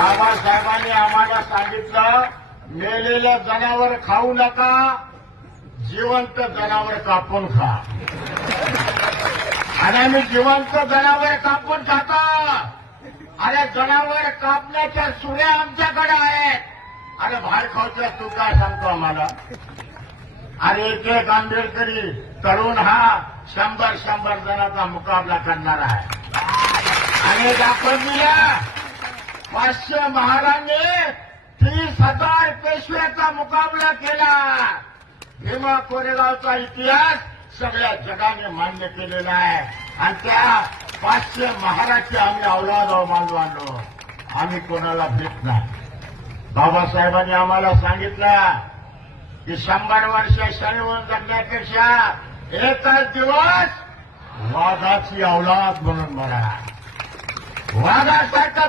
बाबासाहेबांनी आम्हाला सांगितलं, मेलेलं जनावर खाऊ नका, जिवंत जनावर कापून खा. आणि आम्ही जिवंत जनावर कापून खाता. अरे जनावर कापण्याच्या सुऱ्या आमच्याकडे आहेत. अरे भाडखाऊच्या तुका सांगतो आम्हाला. अरे एक आंबेडकरी तरुण हा 100 जणांचा मुकाबला करणार आहे. आणि दाखवून दिला 500 महारांनी 30,000 पेशव्याचा मुकाबला केला. भीमा कोरेगावचा इतिहास सगळ्या जगाने मान्य केलेला आहे. आणि त्या 500 महाराजचे आम्ही औलाद मानलो. आम्ही कोणाला भेट नाही. बाबासाहेबांनी आम्हाला सांगितलं की 100 वर्ष शरीर जगण्यापेक्षा एकच दिवस वाघाची औलाद म्हणून मरा. वाघासारखा